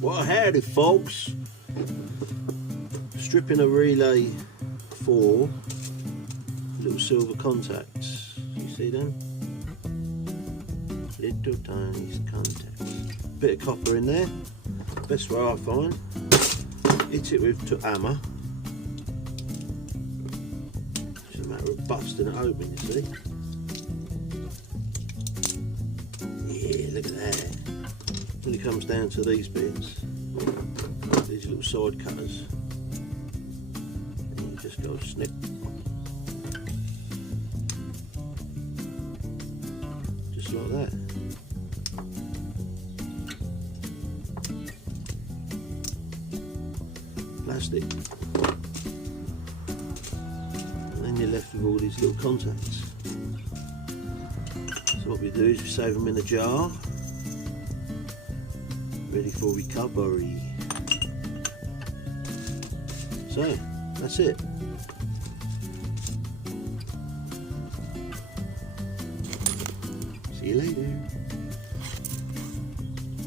Well, howdy folks. Stripping a relay for little silver contacts. You see them? Little tiny contacts. Bit of copper in there. Best way I find. Hit it with a hammer. It's a matter of busting it open, you see. Yeah, look at that. When it comes down to these bits, these little side cutters, and you just go snip. Just like that. Plastic. And then you're left with all these little contacts. So what we do is we save them in a jar, ready for recovery. So, that's it. See you later.